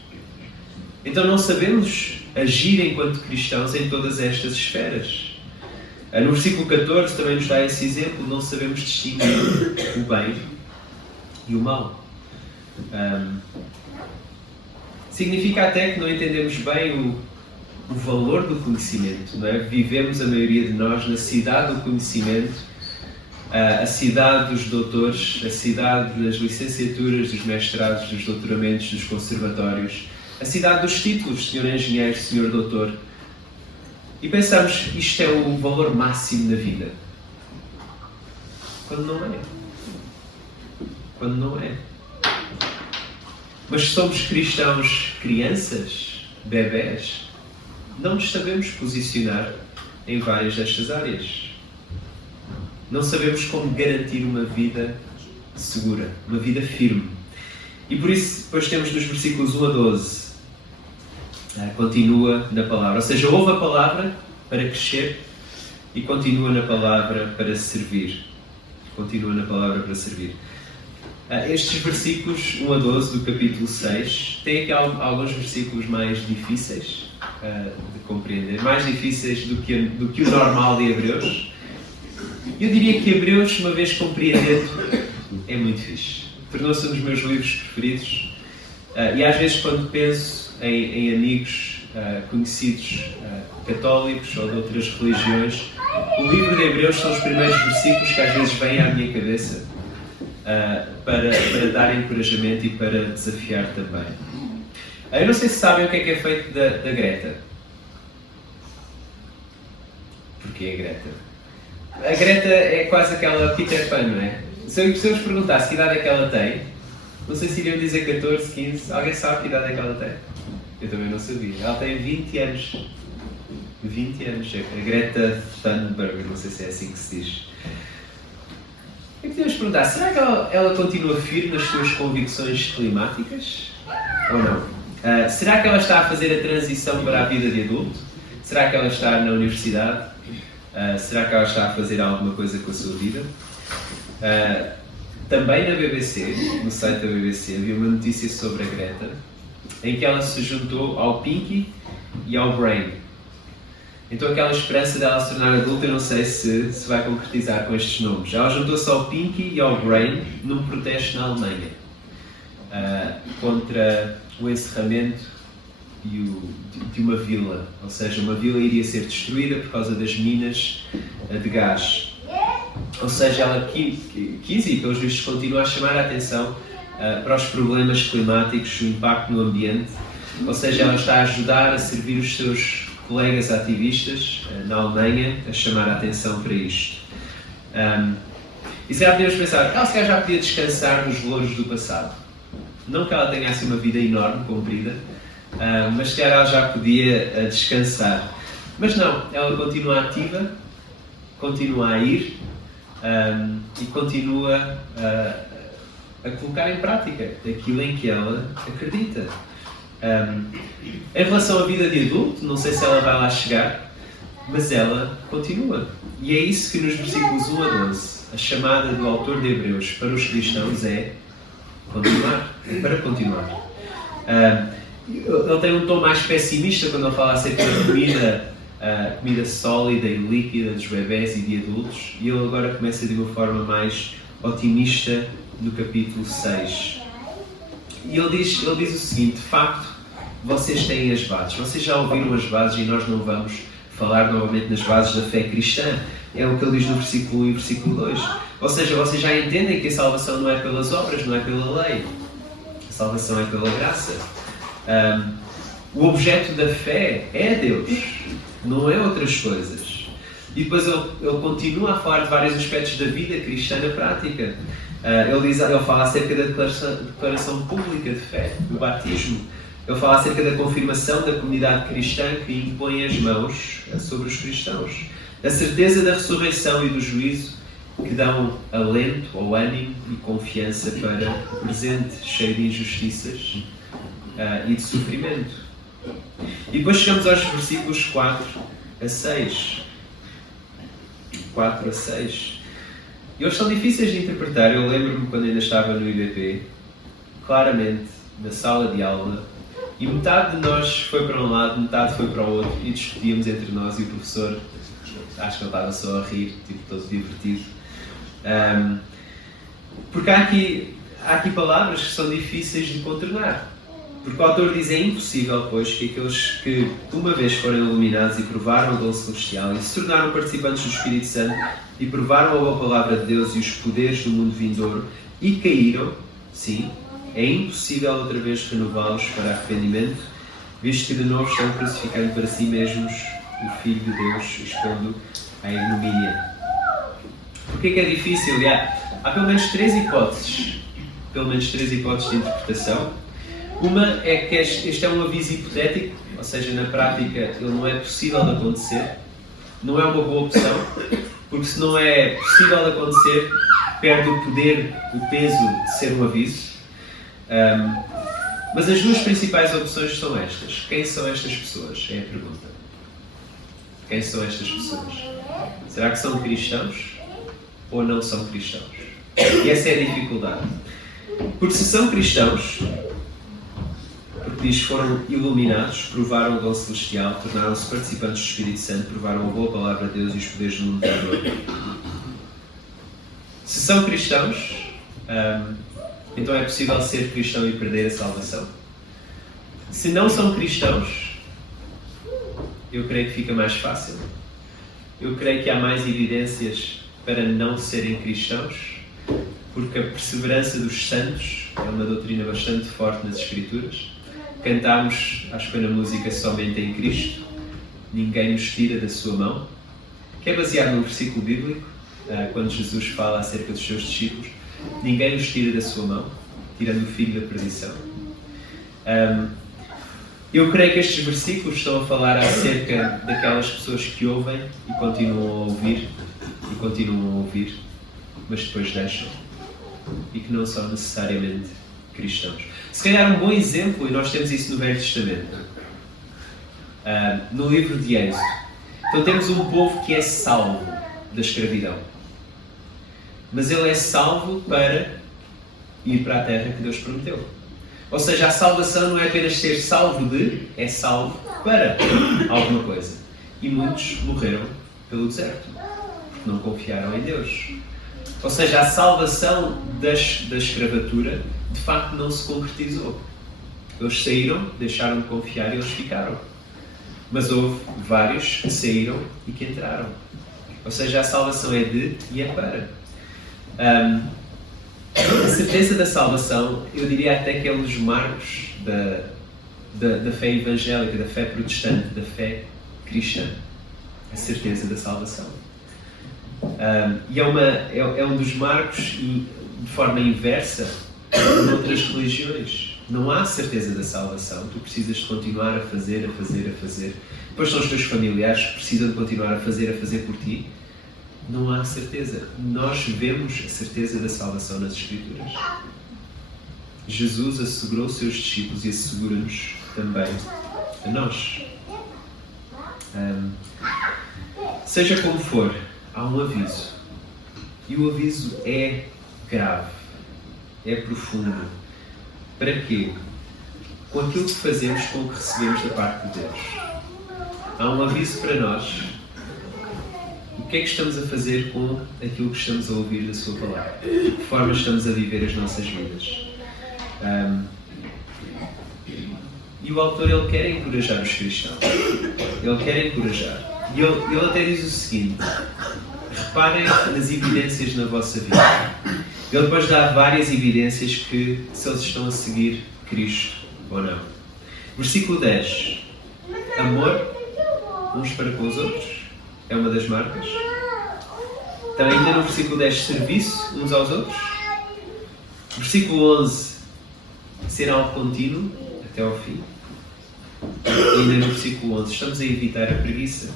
Então não sabemos agir enquanto cristãos em todas estas esferas. No versículo 14 também nos dá esse exemplo, não sabemos distinguir o bem e o mal. Significa até que não entendemos bem o valor do conhecimento, não é? Vivemos, a maioria de nós, na cidade do conhecimento, a cidade dos doutores, a cidade das licenciaturas, dos mestrados, dos doutoramentos, dos conservatórios, a cidade dos títulos, senhor engenheiro, senhor doutor. E pensamos, isto é o valor máximo da vida. Quando não é. Quando não é. Mas se somos cristãos crianças, bebés, não nos sabemos posicionar em várias destas áreas. Não sabemos como garantir uma vida segura, uma vida firme. E por isso, depois temos nos versículos 1 a 12, continua na palavra. Ou seja, ouve a palavra para crescer e continua na palavra para servir. Continua na palavra para servir. Estes versículos 1 a 12 do capítulo 6 têm aqui alguns versículos mais difíceis de compreender, mais difíceis do que o normal de Hebreus. Eu diria que Hebreus, uma vez compreendido, é muito fixe. Tornou-se um dos meus livros preferidos e às vezes quando penso em amigos conhecidos católicos ou de outras religiões, o livro de Hebreus são os primeiros versículos que às vezes vêm à minha cabeça para dar encorajamento e para desafiar também. Eu não sei se sabem o que é feito da Greta. Porquê a Greta? A Greta é quase aquela Peter Pan, não é? Se eu vos perguntasse que idade é que ela tem, não sei se iriam dizer 14, 15, alguém sabe que idade é que ela tem? Eu também não sabia. Ela tem 20 anos. 20 anos. A Greta Thunberg, não sei se é assim que se diz. E podemos perguntar, será que ela continua firme nas suas convicções climáticas? Ou não? Será que ela está a fazer a transição para a vida de adulto? Será que ela está na universidade? Será que ela está a fazer alguma coisa com a sua vida? Também na BBC, no site da BBC, havia uma notícia sobre a Greta, em que ela se juntou ao Pinky e ao Brain. Então aquela esperança dela se tornar adulta, eu não sei se vai concretizar com estes nomes. Ela juntou-se ao Pinky e ao Brain num protesto na Alemanha contra o encerramento de uma vila. Ou seja, uma vila iria ser destruída por causa das minas de gás. Ou seja, ela quis e pelos vistos continua a chamar a atenção para os problemas climáticos, o impacto no ambiente. Ou seja, ela está a ajudar a servir os seus colegas ativistas na Alemanha a chamar a atenção para isto. E se calhar podemos pensar, ela se calhar já podia descansar nos louros do passado. Não que ela tenha assim uma vida enorme, comprida, mas se calhar ela já podia descansar. Mas não, ela continua ativa, continua a ir e continua a colocar em prática aquilo em que ela acredita. Em relação à vida de adulto, não sei se ela vai lá chegar, mas ela continua. E é isso que nos versículos 1 a 12 a chamada do autor de Hebreus para os cristãos é continuar, é para continuar. Ele tem um tom mais pessimista quando ele fala acerca da comida sólida e líquida dos bebés e de adultos, e ele agora começa de uma forma mais otimista no capítulo 6. E ele diz o seguinte: de facto, vocês têm as bases, vocês já ouviram as bases e nós não vamos falar novamente nas bases da fé cristã. É o que ele diz no versículo 1 e versículo 2. Ou seja, vocês já entendem que a salvação não é pelas obras, não é pela lei. A salvação é pela graça. O objeto da fé é Deus, não é outras coisas. E depois ele continua a falar de vários aspectos da vida cristã na prática. Ele fala acerca da declaração pública de fé, do batismo. Ele fala acerca da confirmação da comunidade cristã que impõe as mãos sobre os cristãos. A certeza da ressurreição e do juízo que dão alento ou ânimo e confiança para o presente cheio de injustiças e de sofrimento. E depois chegamos aos versículos 4 a 6. 4 a 6. E eles são difíceis de interpretar. Eu lembro-me quando ainda estava no IBP, claramente, na sala de aula, e metade de nós foi para um lado, metade foi para o outro, e discutíamos entre nós, e o professor, acho que ele estava só a rir, tipo, todo divertido. Porque há aqui palavras que são difíceis de contornar. Porque o autor diz: é impossível, pois, que aqueles que uma vez foram iluminados e provaram o dom celestial e se tornaram participantes do Espírito Santo e provaram a boa palavra de Deus e os poderes do mundo vindouro e caíram, sim, é impossível outra vez renová-los para arrependimento, visto que de novo estão crucificando para si mesmos o Filho de Deus, expondo à ignomínia. Porquê que é difícil? Há pelo menos três hipóteses de interpretação. Uma é que este é um aviso hipotético, ou seja, na prática ele não é possível de acontecer, não é uma boa opção, porque se não é possível de acontecer, perde o poder, o peso de ser um aviso. Mas as duas principais opções são estas. Quem são estas pessoas? É a pergunta. Quem são estas pessoas? Será que são cristãos ou não são cristãos? E essa é a dificuldade. Porque se são cristãos, porque diz que foram iluminados, provaram o dom celestial, tornaram-se participantes do Espírito Santo, provaram a boa palavra de Deus e os poderes do mundo vindouro. Se são cristãos, então é possível ser cristão e perder a salvação. Se não são cristãos, eu creio que fica mais fácil. Eu creio que há mais evidências para não serem cristãos, porque a perseverança dos santos é uma doutrina bastante forte nas Escrituras. Cantámos, acho que foi na música Somente em Cristo, ninguém nos tira da sua mão, que é baseado num versículo bíblico, quando Jesus fala acerca dos seus discípulos. Ninguém nos tira da sua mão, tirando o filho da perdição. Eu creio que estes versículos estão a falar acerca daquelas pessoas que ouvem e continuam a ouvir, mas depois deixam, e que não são necessariamente cristãos. Se calhar um bom exemplo, e nós temos isso no Velho Testamento, no livro de Êxodo. Então temos um povo que é salvo da escravidão, mas ele é salvo para ir para a terra que Deus prometeu. Ou seja, a salvação não é apenas ser salvo de, é salvo para alguma coisa. E muitos morreram pelo deserto, porque não confiaram em Deus. Ou seja, a salvação da escravatura de facto não se concretizou. Eles saíram, deixaram de confiar e eles ficaram. Mas houve vários que saíram e que entraram. Ou seja, a salvação é de e é para. A certeza da salvação, eu diria até que é um dos marcos da fé evangélica, da fé protestante, da fé cristã. A certeza da salvação. E é um dos marcos, e de forma inversa, em outras religiões. Não há certeza da salvação. Tu precisas de continuar a fazer. Depois são os teus familiares que precisam de continuar a fazer por ti. Não há certeza. Nós vemos a certeza da salvação nas Escrituras. Jesus assegurou os seus discípulos e assegura-nos também a nós. Seja como for, há um aviso. E o aviso é grave, é profundo. Para quê? Com aquilo que fazemos, com o que recebemos da parte de Deus. Há um aviso para nós. O que é que estamos a fazer com aquilo que estamos a ouvir da sua palavra? De que forma estamos a viver as nossas vidas? E o autor, ele quer encorajar os cristãos. Ele quer encorajar. E ele até diz o seguinte: reparem nas evidências na vossa vida. Ele depois dá várias evidências que se eles estão a seguir Cristo ou não. Versículo 10. Amor uns para com os outros é uma das marcas. Também ainda no versículo 10, serviço uns aos outros. Versículo 11, ser algo contínuo até ao fim. E ainda no versículo 11, estamos a evitar a preguiça.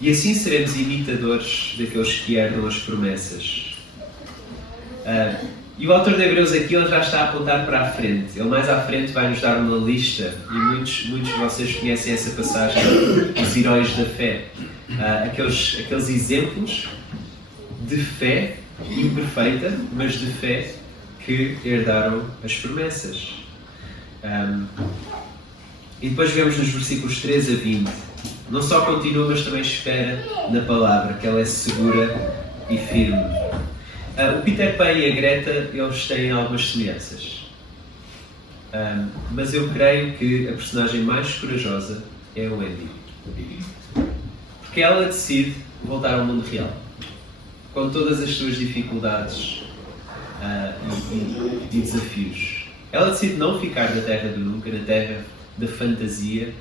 E assim seremos imitadores daqueles que herdam as promessas. E o autor de Hebreus aqui, ele já está a apontar para a frente. Ele mais à frente vai nos dar uma lista, e muitos de vocês conhecem essa passagem, os heróis da fé. Aqueles exemplos de fé imperfeita, mas de fé que herdaram as promessas. E depois vemos nos versículos 13 a 20, não só continua, mas também espera na palavra, que ela é segura e firme. O Peter Pan e a Greta, eles têm algumas semelhanças. Mas eu creio que a personagem mais corajosa é a Wendy. Porque ela decide voltar ao mundo real. Com todas as suas dificuldades e desafios. Ela decide não ficar na terra do nunca, na terra da fantasia,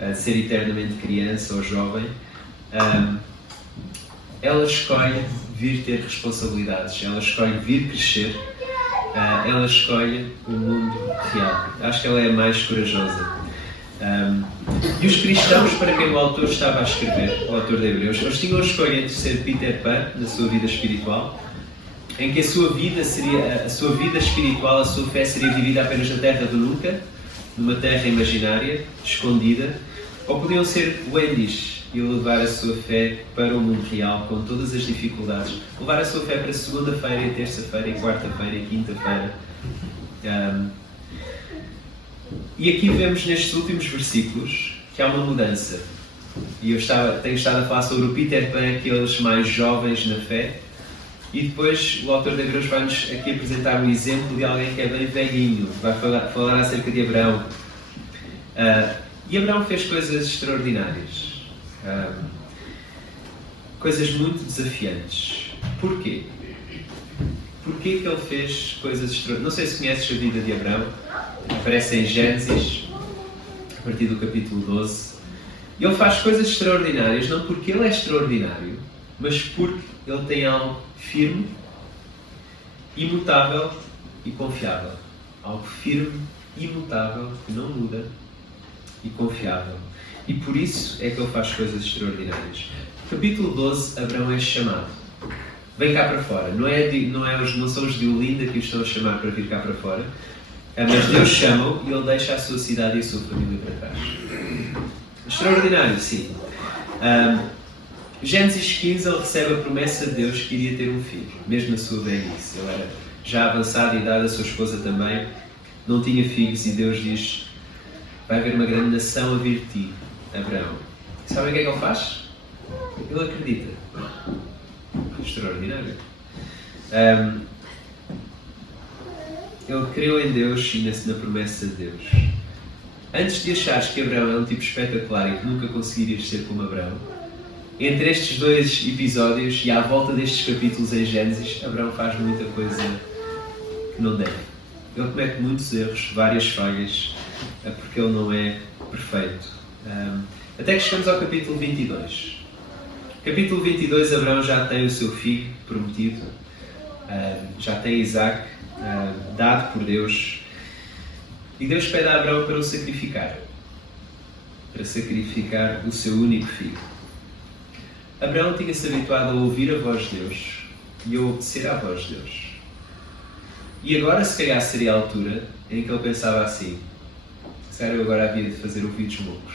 de ser eternamente criança ou jovem. Ela escolhe vir ter responsabilidades, ela escolhe vir crescer, ela escolhe o mundo real. Acho que ela é a mais corajosa. E os cristãos para quem o autor estava a escrever, o autor de Hebreus, eles tinham a escolha entre ser Peter Pan na sua vida espiritual, em que a sua vida espiritual, a sua fé seria vivida apenas na terra do nunca, numa terra imaginária, escondida, ou podiam ser Wendys e levar a sua fé para o mundo real, com todas as dificuldades. Levar a sua fé para segunda-feira e terça-feira e quarta-feira e quinta-feira. E aqui vemos nestes últimos versículos que há uma mudança. E eu tenho estado a falar sobre o Peter Pan, aqueles mais jovens na fé, e depois o autor de Hebreus vai-nos aqui apresentar um exemplo de alguém que é bem velhinho. Vai falar acerca de Abraão. E Abraão fez coisas extraordinárias. Coisas muito desafiantes. Porquê? Porquê que ele fez coisas extraordinárias? Não sei se conheces a vida de Abraão. Aparece em Gênesis, a partir do capítulo 12. E ele faz coisas extraordinárias, não porque ele é extraordinário, mas porque ele tem algo firme, imutável e confiável. Algo firme, imutável, que não muda e confiável. E por isso é que ele faz coisas extraordinárias. Capítulo 12, Abraão é chamado. Vem cá para fora. Não são os de Olinda que o estão a chamar para vir cá para fora. Mas Deus chama-o e ele deixa a sua cidade e a sua família para trás. Extraordinário, sim. Gênesis 15, ele recebe a promessa de Deus que iria ter um filho, mesmo na sua velhice. Ele era já avançado de idade, a sua esposa também, não tinha filhos, e Deus diz: vai haver uma grande nação a vir de ti, Abraão. Sabem o que é que ele faz? Ele acredita. Extraordinário. Ele creu em Deus e na promessa de Deus. Antes de achares que Abraão é um tipo espetacular e que nunca conseguirias ser como Abraão, entre estes dois episódios e à volta destes capítulos em Gênesis, Abraão faz muita coisa que não deve. Ele comete muitos erros, várias falhas, porque ele não é perfeito. Até que chegamos ao capítulo 22. Capítulo 22, Abraão já tem o seu filho prometido, já tem Isaac, dado por Deus, e Deus pede a Abraão para o sacrificar, para sacrificar o seu único filho. Abraão tinha-se habituado a ouvir a voz de Deus e a obedecer à voz de Deus. E agora, se calhar, seria a altura em que ele pensava assim: sério, eu agora havia de fazer ouvidos moucos.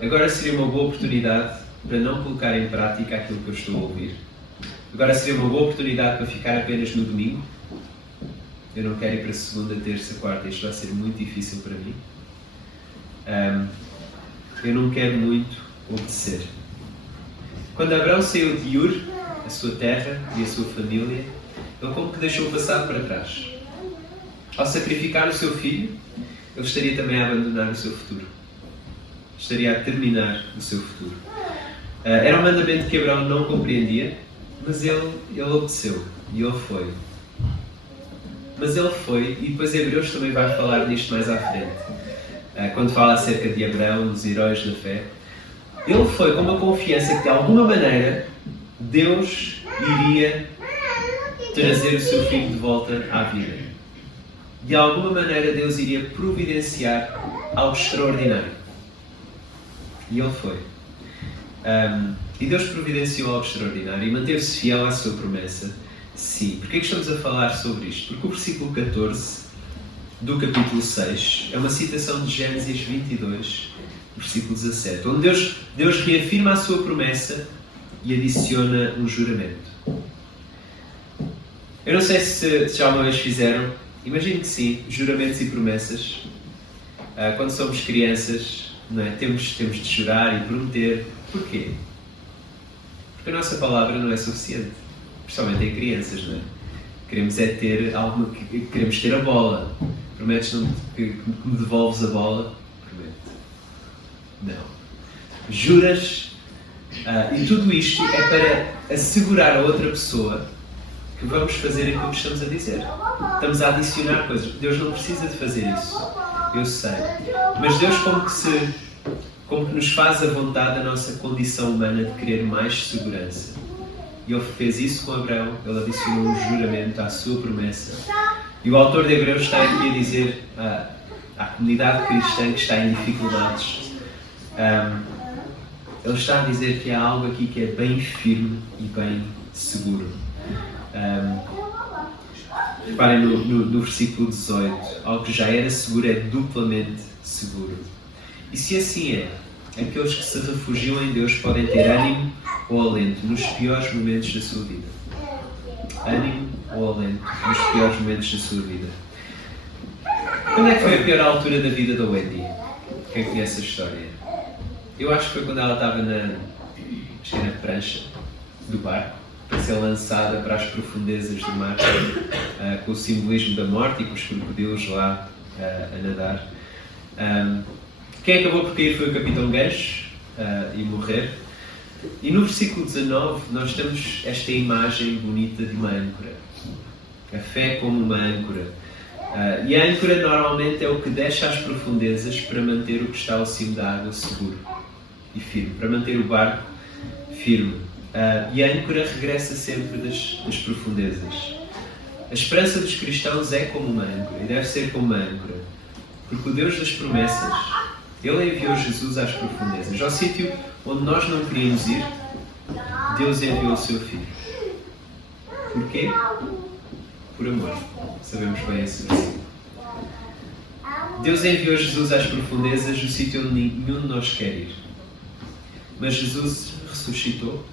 Agora seria uma boa oportunidade para não colocar em prática aquilo que eu estou a ouvir. Agora seria uma boa oportunidade para ficar apenas no domingo. Eu não quero ir para segunda, terça, quarta. Isto vai ser muito difícil para mim. Eu não quero muito obedecer. Quando Abraão saiu de Ur, a sua terra e a sua família, ele como que deixou o passado para trás. Ao sacrificar o seu filho, ele estaria também a abandonar o seu futuro. Estaria a terminar o seu futuro. Era um mandamento que Abraão não compreendia, mas ele obedeceu e ele foi. Mas ele foi, e depois Hebreus também vai falar disto mais à frente. Quando fala acerca de Abraão, dos heróis da fé, ele foi com uma confiança que de alguma maneira Deus iria trazer o seu filho de volta à vida. De alguma maneira Deus iria providenciar algo extraordinário. E ele foi. E Deus providenciou algo extraordinário e manteve-se fiel à sua promessa. Sim. Porquê que estamos a falar sobre isto? Porque o versículo 14 do capítulo 6 é uma citação de Gênesis 22, versículo 17, onde Deus reafirma a sua promessa e adiciona um juramento. Eu não sei se já uma vez fizeram, imagino que sim, juramentos e promessas. Quando somos crianças, não é? Temos de jurar e prometer. Porquê? Porque a nossa palavra não é suficiente. Principalmente em crianças, não é? Queremos queremos ter a bola. Prometes-me que me devolves a bola? Prometo. Não. Juras, e tudo isto é para assegurar a outra pessoa que vamos fazer aquilo que estamos a dizer. Estamos a adicionar coisas. Deus não precisa de fazer isso. Eu sei. Mas Deus como que nos faz a vontade da nossa condição humana de querer mais segurança. E Ele fez isso com Abraão. Ele adicionou um juramento à sua promessa. E o autor de Hebreus está aqui a dizer à comunidade cristã que está em dificuldades, ele está a dizer que há algo aqui que é bem firme e bem seguro. Reparem no versículo 18, algo que já era seguro é duplamente seguro. E se assim é, aqueles que se refugiam em Deus podem ter ânimo ou alento nos piores momentos da sua vida. Ânimo ou alento nos piores momentos da sua vida. Quando é que foi a pior altura da vida da Wendy? Quem conhece a história? Eu acho que foi quando ela estava na prancha do barco, para ser lançada para as profundezas do mar, com o simbolismo da morte e com os crocodilos lá a nadar. Quem acabou por cair foi o Capitão Gancho e morrer. E no versículo 19 nós temos esta imagem bonita de uma âncora. A fé como uma âncora. E a âncora normalmente é o que deixa as profundezas para manter o que está ao cimo da água seguro e firme, para manter o barco firme. E a âncora regressa sempre das profundezas. A esperança dos cristãos é como uma âncora e deve ser como uma âncora. Porque o Deus das promessas, Ele enviou Jesus às profundezas. Ao sítio onde nós não queríamos ir, Deus enviou o seu Filho. Porquê? Por amor. Sabemos bem esse versículo. Deus enviou Jesus às profundezas, no sítio onde nenhum de nós quer ir. Mas Jesus ressuscitou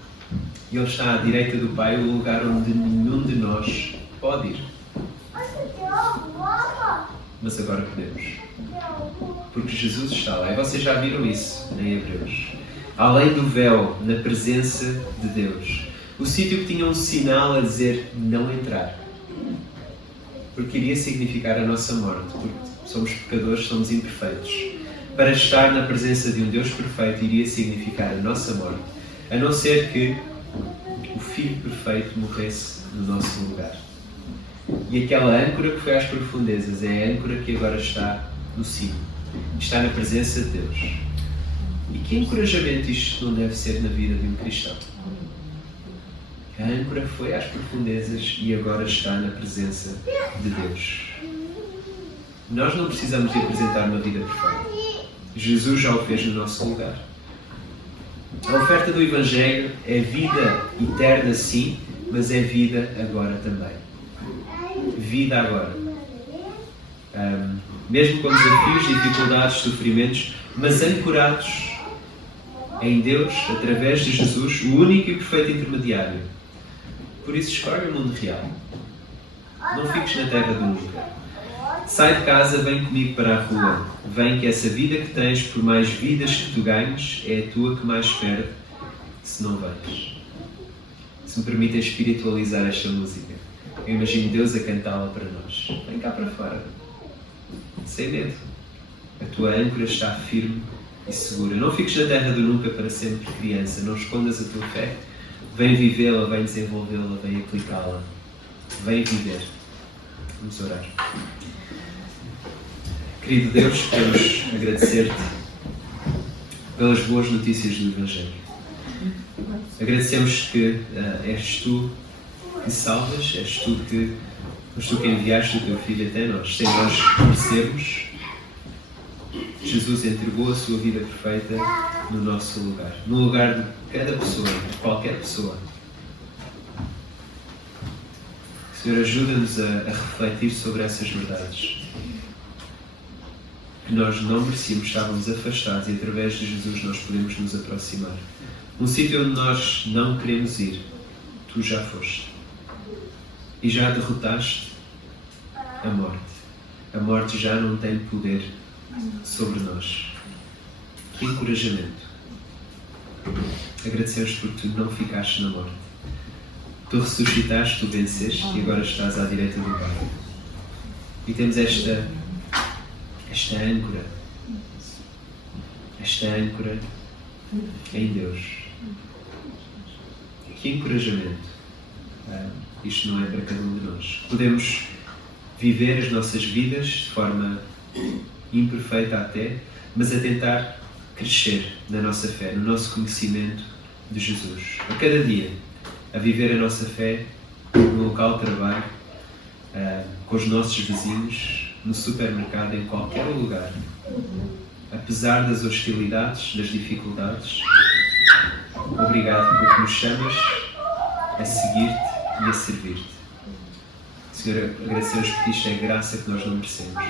e Ele está à direita do Pai, o lugar onde nenhum de nós pode ir. Mas agora podemos. Porque Jesus está lá. E vocês já viram isso em Hebreus. Além do véu, na presença de Deus. O sítio que tinha um sinal a dizer não entrar. Porque iria significar a nossa morte. Porque somos pecadores, somos imperfeitos. Para estar na presença de um Deus perfeito iria significar a nossa morte. A não ser que o Filho perfeito morresse no nosso lugar. E aquela âncora que foi às profundezas é a âncora que agora está no cimo. Está na presença de Deus. E que encorajamento isto não deve ser na vida de um cristão? A âncora foi às profundezas e agora está na presença de Deus. Nós não precisamos de apresentar uma vida perfeita. Jesus já o fez no nosso lugar. A oferta do Evangelho é vida eterna, sim, mas é vida agora também. Vida agora. Mesmo com desafios, dificuldades, sofrimentos, mas ancorados em Deus, através de Jesus, o único e perfeito intermediário. Por isso, escolhe o mundo real. Não fiques na terra do nunca. Sai de casa, vem comigo para a rua. Vem que essa vida que tens, por mais vidas que tu ganhes, é a tua que mais perde se não vais. Se me permitem espiritualizar esta música, eu imagino Deus a cantá-la para nós. Vem cá para fora. Sem medo. A tua âncora está firme e segura. Não fiques na terra do nunca para sempre criança. Não escondas a tua fé. Vem vivê-la, vem desenvolvê-la, vem aplicá-la. Vem viver. Vamos orar. Querido Deus, queremos agradecer-te pelas boas notícias do Evangelho. Agradecemos que és tu que salvas, és tu que enviaste o teu Filho até nós, sem nós merecermos. Jesus entregou a sua vida perfeita no nosso lugar, no lugar de cada pessoa, de qualquer pessoa. Senhor, ajuda-nos a refletir sobre essas verdades. Que nós não merecíamos, estávamos afastados e através de Jesus nós podemos nos aproximar. Um sítio onde nós não queremos ir, tu já foste. E já derrotaste a morte. A morte já não tem poder sobre nós. Que encorajamento. Agradecemos porque tu não ficaste na morte. Tu ressuscitaste, tu venceste e agora estás à direita do Pai. E temos esta âncora em Deus. Que encorajamento. Isto não é para cada um de nós. Podemos viver as nossas vidas de forma imperfeita até, mas a tentar crescer na nossa fé, no nosso conhecimento de Jesus. A cada dia, a viver a nossa fé no local de trabalho, com os nossos vizinhos, no supermercado, em qualquer lugar. Apesar das hostilidades, das dificuldades, obrigado porque nos chamas a seguir-te e a servir-te. Senhor, agradecemos porque isto é graça que nós não merecemos.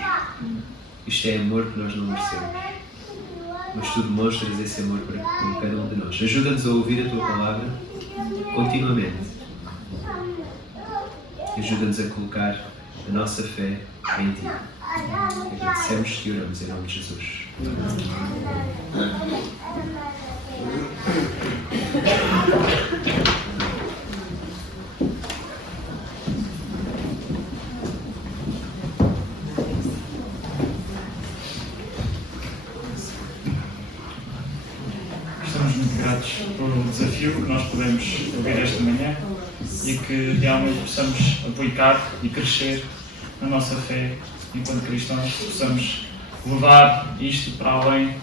Isto é amor que nós não merecemos. Mas tu demonstras esse amor para cada um de nós. Ajuda-nos a ouvir a tua palavra continuamente. Ajuda-nos a colocar a nossa fé em ti. Agradecemos e oramos em nome de Jesus. Estamos muito gratos pelo desafio que nós podemos ouvir esta manhã e que realmente possamos aplicar e crescer na nossa fé enquanto cristãos, possamos levar isto para além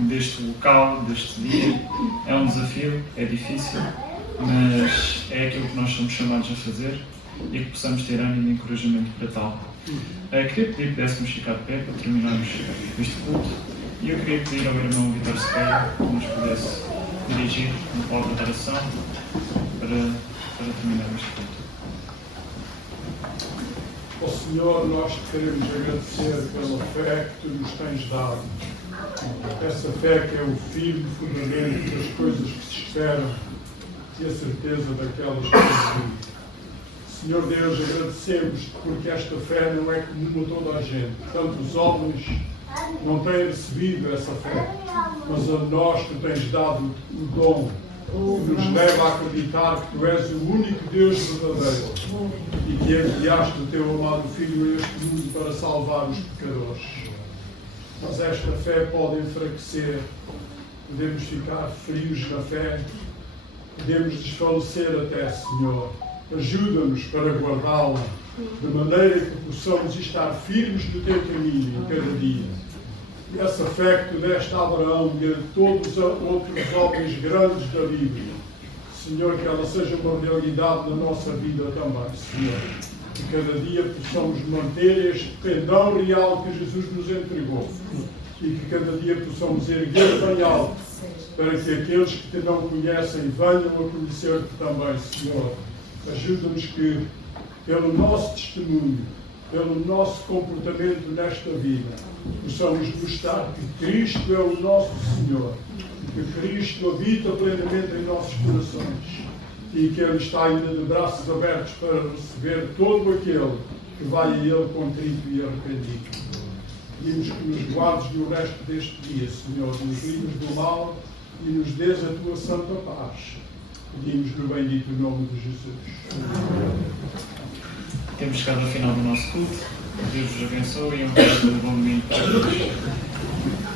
deste local, deste dia. É um desafio, é difícil, mas é aquilo que nós somos chamados a fazer e que possamos ter ânimo e encorajamento para tal. Queria pedir que pudéssemos ficar de pé para terminarmos este culto e eu queria pedir ao irmão Vitor Sequeira que nos pudesse dirigir uma palavra de oração para terminar este culto. Ó Senhor, nós te queremos agradecer pela fé que tu nos tens dado. Essa fé que é o firme fundamento das coisas que se esperam e a certeza daquelas que se vivem. Senhor Deus, agradecemos-te porque esta fé não é comum a toda a gente. Tantos homens não têm recebido essa fé, mas a nós tu tens dado o dom que nos leva a acreditar que tu és o único Deus verdadeiro e que enviaste o teu amado Filho a este mundo para salvar os pecadores. Mas esta fé pode enfraquecer, podemos ficar frios na fé, podemos desfalecer até, Senhor. Ajuda-nos para guardá-la, de maneira que possamos estar firmes no teu caminho em cada dia. E essa fé que tu deste a Abraão e a todos os outros homens grandes da Bíblia, Senhor, que ela seja uma realidade na nossa vida também, Senhor. Que cada dia possamos manter este pendão real que Jesus nos entregou e que cada dia possamos erguer bem alto para que aqueles que te não conhecem venham a conhecer-te também, Senhor. Ajuda-nos que, pelo nosso testemunho, pelo nosso comportamento nesta vida, possamos mostrar que Cristo é o nosso Senhor, que Cristo habita plenamente em nossos corações e que Ele está ainda de braços abertos para receber todo aquele que vai a Ele contrito e arrependido. Pedimos que nos guardes do resto deste dia, Senhor, nos livres do mal e nos dês a Tua santa paz. Pedimos no bendito nome de Jesus. Temos chegado ao final do nosso culto. Deus vos abençoe e um bom domingo para todos.